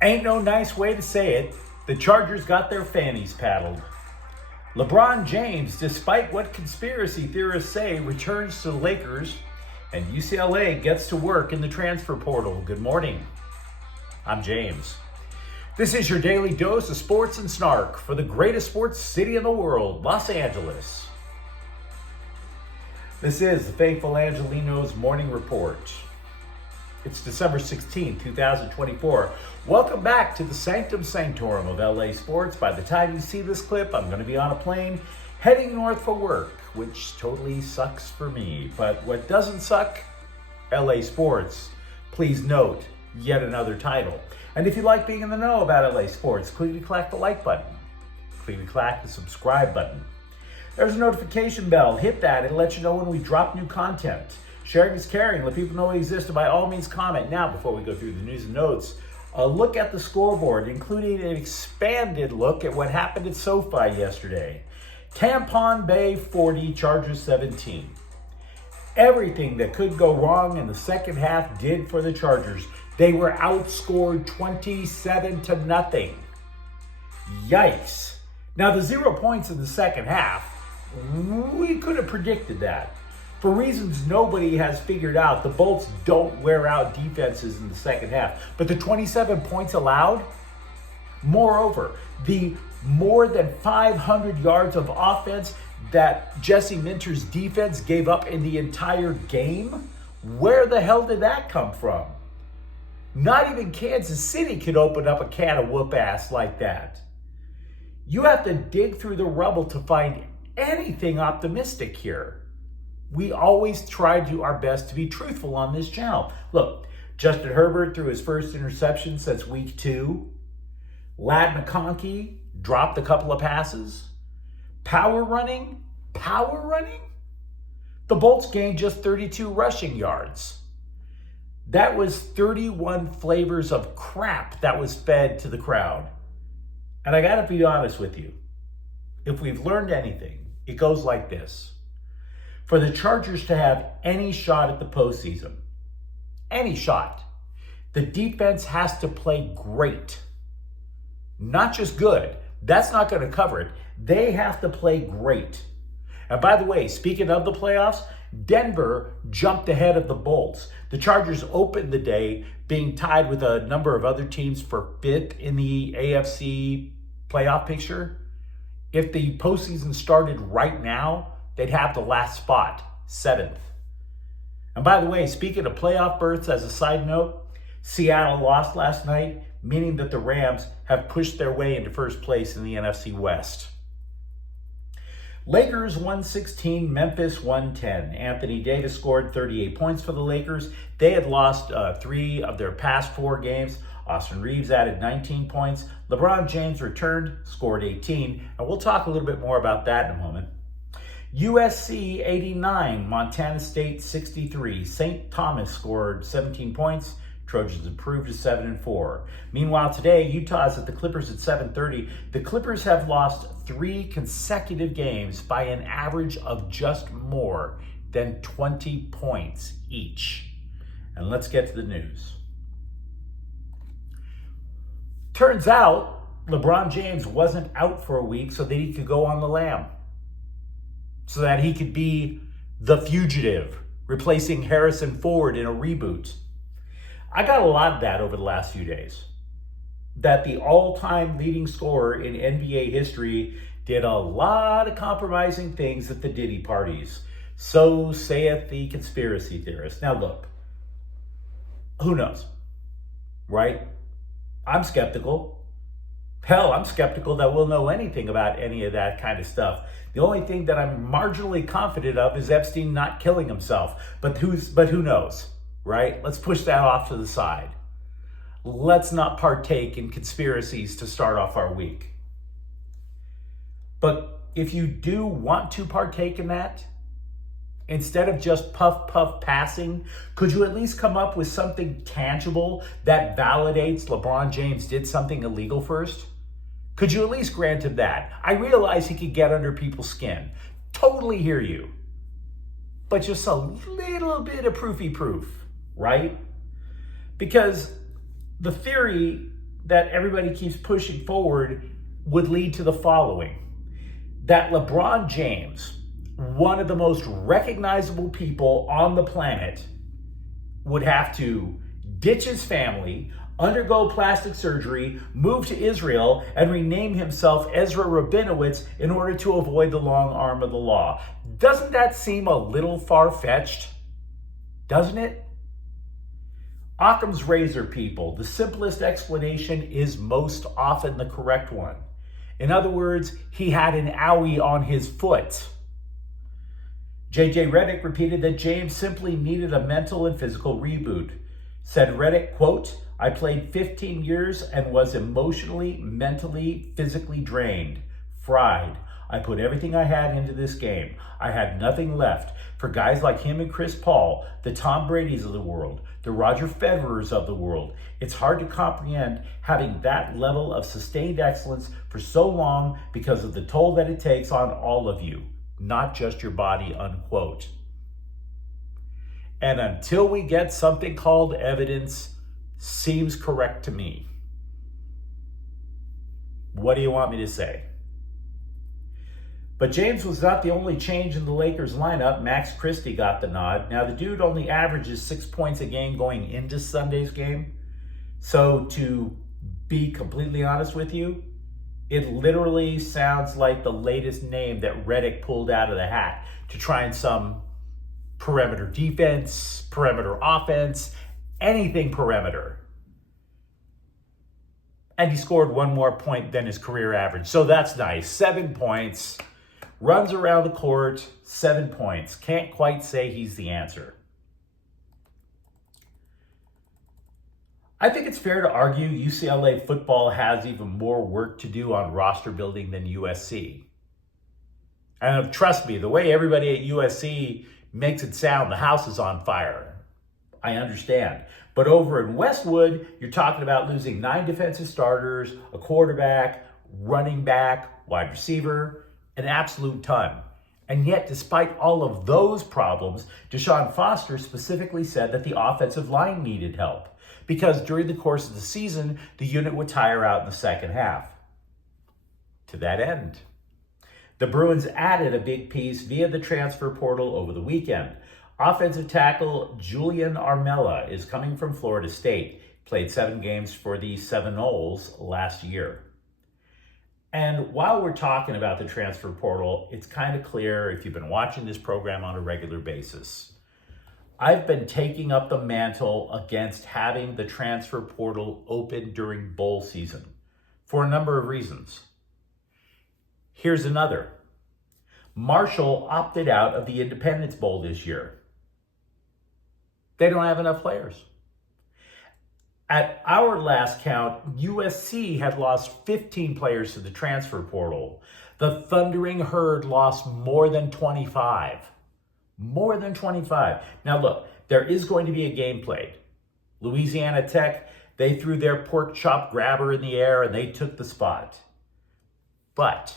Ain't no nice way to say it. The Chargers got their fannies paddled. LeBron James, despite what conspiracy theorists say, returns to the Lakers, and UCLA gets to work in the transfer portal. Good morning. I'm James. This is your daily dose of sports and snark for the greatest sports city in the world, Los Angeles. This is the faithful Angelenos Morning Report. It's December 16, 2024. Welcome back to the Sanctum Sanctorum of LA sports. By the time you see this clip, I'm going to be on a plane heading north for work, which totally sucks for me. But what doesn't suck? LA sports. Please note, yet another title. And if you like being in the know about LA sports, clickety-clack the like button. Clickety-clack the subscribe button. There's a notification bell. Hit that. It'll let you know when we drop new content. Sharing is caring. Let people know we exist, and by all means comment. Now, before we go through the news and notes, a look at the scoreboard, including an expanded look at what happened at SoFi yesterday. Tampon Bay 40, Chargers 17. Everything that could go wrong in the second half did for the Chargers. They were outscored 27-0. Yikes. Now, the 0 points in the second half, we could have predicted that. For reasons nobody has figured out, the Bolts don't wear out defenses in the second half. But the 27 points allowed, moreover, the more than 500 yards of offense that Jesse Minter's defense gave up in the entire game, where the hell did that come from? Not even Kansas City could open up a can of whoop ass like that. You have to dig through the rubble to find anything optimistic here. We always try to do our best to be truthful on this channel. Look, Justin Herbert threw his first interception since week 2. Ladd McConkey dropped a couple of passes. Power running? The Bolts gained just 32 rushing yards. That was 31 flavors of crap that was fed to the crowd. And I gotta be honest with you. If we've learned anything, it goes like this. For the Chargers to have any shot at the postseason, any shot, the defense has to play great. Not just good. That's not going to cover it. They have to play great. And by the way, speaking of the playoffs, Denver jumped ahead of the Bolts. The Chargers opened the day being tied with a number of other teams for 5th in the AFC playoff picture. If the postseason started right now, they'd have the last spot, 7th. And by the way, speaking of playoff berths, as a side note, Seattle lost last night, meaning that the Rams have pushed their way into first place in the NFC West. Lakers 116, Memphis 110. Anthony Davis scored 38 points for the Lakers. They had lost 3 of their past 4 games. Austin Reeves added 19 points. LeBron James returned, scored 18. And we'll talk a little bit more about that in a moment. USC 89, Montana State 63. St. Thomas scored 17 points. Trojans improved to 7-4. Meanwhile, today, Utah is at the Clippers at 7:30. The Clippers have lost 3 consecutive games by an average of just more than 20 points each. And let's get to the news. Turns out, LeBron James wasn't out for a week so that he could go on the lam. So that he could be the fugitive, replacing Harrison Ford in a reboot. I got a lot of that over the last few days. That the all-time leading scorer in NBA history did a lot of compromising things at the Diddy parties. So saith the conspiracy theorist. Now look, who knows, right? I'm skeptical. Hell, I'm skeptical that we'll know anything about any of that kind of stuff. The only thing that I'm marginally confident of is Epstein not killing himself. But who knows, right? Let's push that off to the side. Let's not partake in conspiracies to start off our week. But if you do want to partake in that, instead of just puff passing, could you at least come up with something tangible that validates LeBron James did something illegal first? Could you at least grant him that? I realize he could get under people's skin. Totally hear you. But just a little bit of proofy proof, right? Because the theory that everybody keeps pushing forward would lead to the following: that LeBron James, one of the most recognizable people on the planet, would have to ditch his family, undergo plastic surgery, move to Israel, and rename himself Ezra Rabinowitz in order to avoid the long arm of the law. Doesn't that seem a little far-fetched? Doesn't it? Occam's razor, people. The simplest explanation is most often the correct one. In other words, he had an owie on his foot. J.J. Redick repeated that James simply needed a mental and physical reboot. Said Redick, quote, "I played 15 years and was emotionally, mentally, physically drained, fried. I put everything I had into this game. I had nothing left. For guys like him and Chris Paul, the Tom Bradys of the world, the Roger Federers of the world, it's hard to comprehend having that level of sustained excellence for so long because of the toll that it takes on all of you, not just your body," unquote. And until we get something called evidence, seems correct to me. What do you want me to say? But James was not the only change in the Lakers lineup. Max Christie got the nod. Now, the dude only averages 6 points a game going into Sunday's game. So to be completely honest with you, it literally sounds like the latest name that Redick pulled out of the hat to try and some perimeter defense, perimeter offense, anything perimeter. And he scored 1 more point than his career average. So that's nice. 7 points. Runs around the court, 7 points. Can't quite say he's the answer. I think it's fair to argue UCLA football has even more work to do on roster building than USC. And trust me, the way everybody at USC makes it sound, the house is on fire. I understand. But over in Westwood, you're talking about losing 9 defensive starters, a quarterback, running back, wide receiver, an absolute ton. And yet, despite all of those problems, Deshaun Foster specifically said that the offensive line needed help because during the course of the season, the unit would tire out in the second half. To that end, the Bruins added a big piece via the transfer portal over the weekend. Offensive tackle Julian Armella is coming from Florida State. Played 7 games for the Seminoles last year. And while we're talking about the transfer portal, it's kind of clear if you've been watching this program on a regular basis, I've been taking up the mantle against having the transfer portal open during bowl season for a number of reasons. Here's another. Marshall opted out of the Independence Bowl this year. They don't have enough players. At our last count, USC had lost 15 players to the transfer portal. The Thundering Herd lost more than 25. More than 25. Now look, there is going to be a game played. Louisiana Tech, they threw their pork chop grabber in the air and they took the spot. But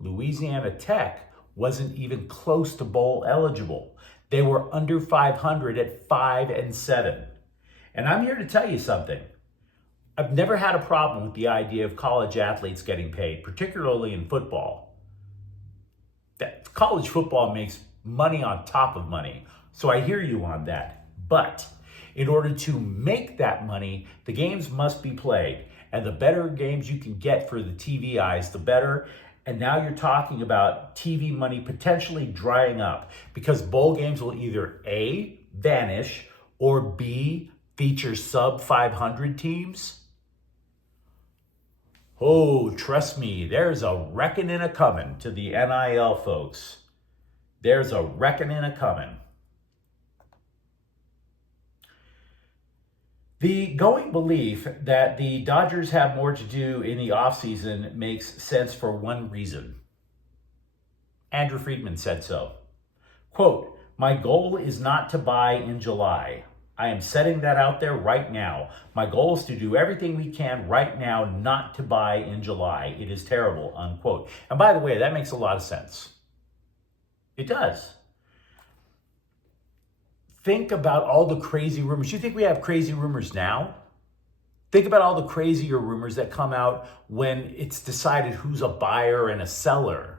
Louisiana Tech wasn't even close to bowl eligible. They were under 500 at 5-7. And I'm here to tell you something. I've never had a problem with the idea of college athletes getting paid, particularly in football. That college football makes money on top of money. So I hear you on that. But in order to make that money, the games must be played. And the better games you can get for the TV eyes, the better. And now you're talking about TV money potentially drying up because bowl games will either A, vanish, or B, feature sub 500 teams. Oh, trust me, there's a reckoning a coming to the NIL folks. There's a reckoning a coming. The going belief that the Dodgers have more to do in the offseason makes sense for one reason. Andrew Friedman said so. Quote, "My goal is not to buy in July. I am setting that out there right now. My goal is to do everything we can right now not to buy in July. It is terrible," unquote. And by the way, that makes a lot of sense. It does. Think about all the crazy rumors. You think we have crazy rumors now? Think about all the crazier rumors that come out when it's decided who's a buyer and a seller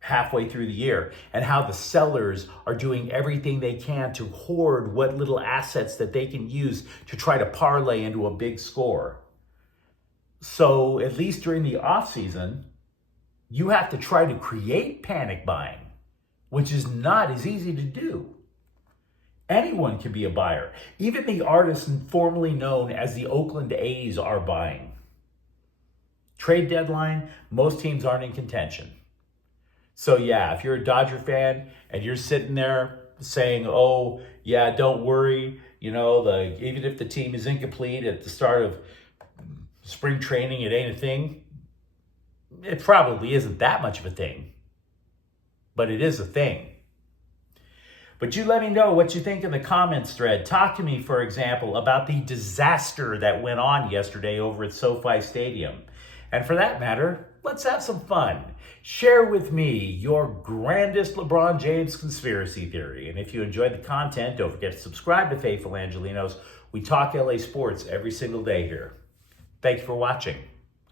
halfway through the year, and how the sellers are doing everything they can to hoard what little assets that they can use to try to parlay into a big score. So at least during the off season, you have to try to create panic buying, which is not as easy to do. Anyone can be a buyer. Even the artists formerly known as the Oakland A's are buying. Trade deadline, most teams aren't in contention. So yeah, if you're a Dodger fan and you're sitting there saying, oh yeah, don't worry, even if the team is incomplete at the start of spring training, it ain't a thing. It probably isn't that much of a thing, but it is a thing. But you let me know what you think in the comments thread. Talk to me, for example, about the disaster that went on yesterday over at SoFi Stadium. And for that matter, let's have some fun. Share with me your grandest LeBron James conspiracy theory. And if you enjoyed the content, don't forget to subscribe to Faithful Angelenos. We talk LA sports every single day here. Thank you for watching.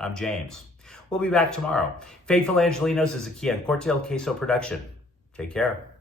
I'm James. We'll be back tomorrow. Faithful Angelenos is a Kian Cortel Queso production. Take care.